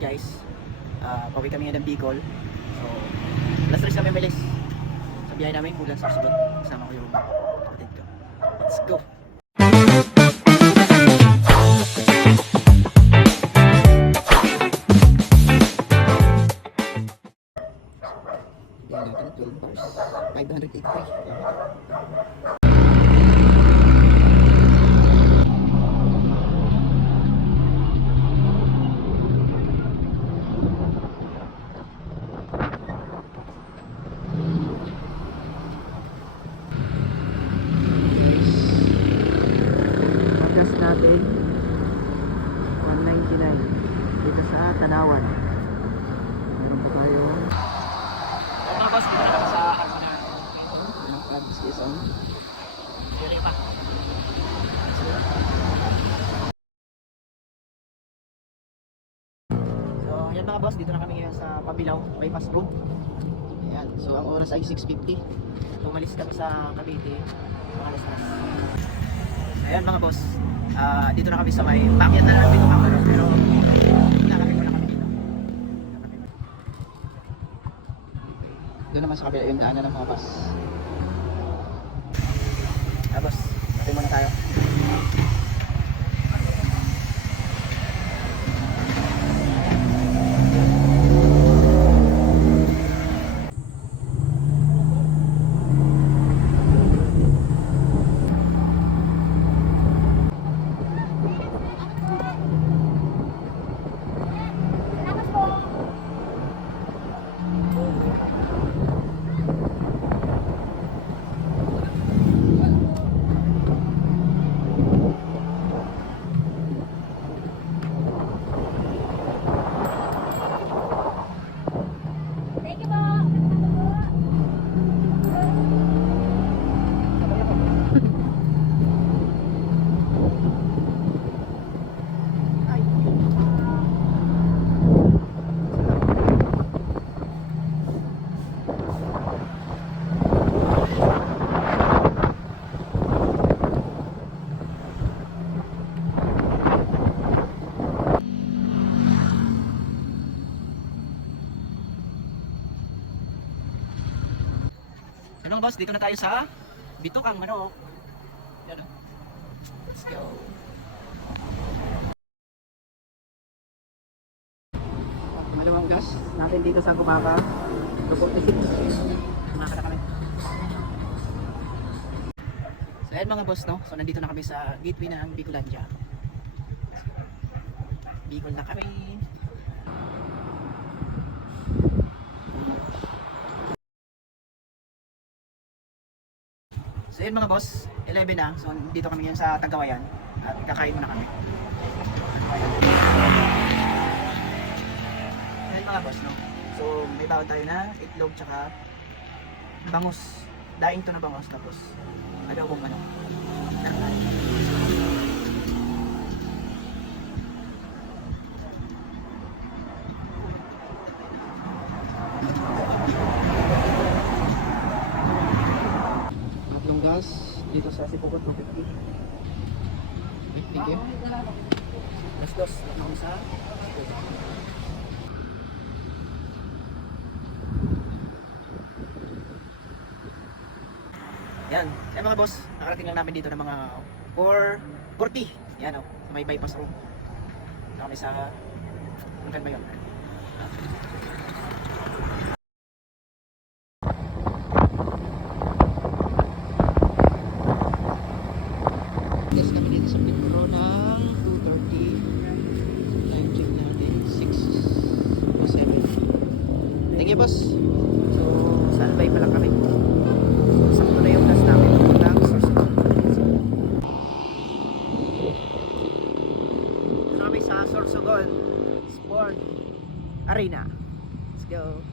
guys. Pauwi kami ngayon ng Bicol. So, last race kami bilis. Sa biyahe namin, kulang sa susunod. Kasama ko yung kapatid ko. Let's go! Yan natin, 12 bars. 583. Natin 199 dito sa Tanawan. Meron pa tayo mga boss, dito na kami sa Armana ng Clubs Quezon. Dito pa. So yan mga boss, dito na kami ngayon sa Pabilao Bypass Road. Ayan, so ang oras ay 6:50. Umalis kami sa Cavite mga alas 10. Ayan mga boss, dito na kami sa may pakyat na lang dito mga pero nakakit ko na kami dito. Doon naman sa kabila yung daanan ng mga bus. Boss, pati muna tayo. Ano boss, dito na tayo sa Bitokang Manok. Yan o. Let's go. Maluwang gas natin dito sa Gumaka. 246. Nakakata kami. So ayan mga boss, no? So nandito na kami sa gateway ng Bicolandia. Bicol na kami. So yun mga boss, 11 na. So dito kami ngayon sa Tagawayan at kakain muna kami. Ayan mga boss, no? So may bawal tayo na itlog tsaka bangus. Daing to na bangus tapos adobong manok. Dito sa Sipugot 250. 50 Let's go dito sa yan. Yan mga boss, nakarating lang namin dito ng mga 4:40. Yan o, sa may bypass road. Kami sa ano ba yun? Test kami dito sa Pitro ng 2:30. Live check natin 6:07. Thank you boss. So salbay pa lang kami. Sakto na yung gas namin ng Sorsogon. Dito kami sa Sorsogon Sport Arena. Let's go.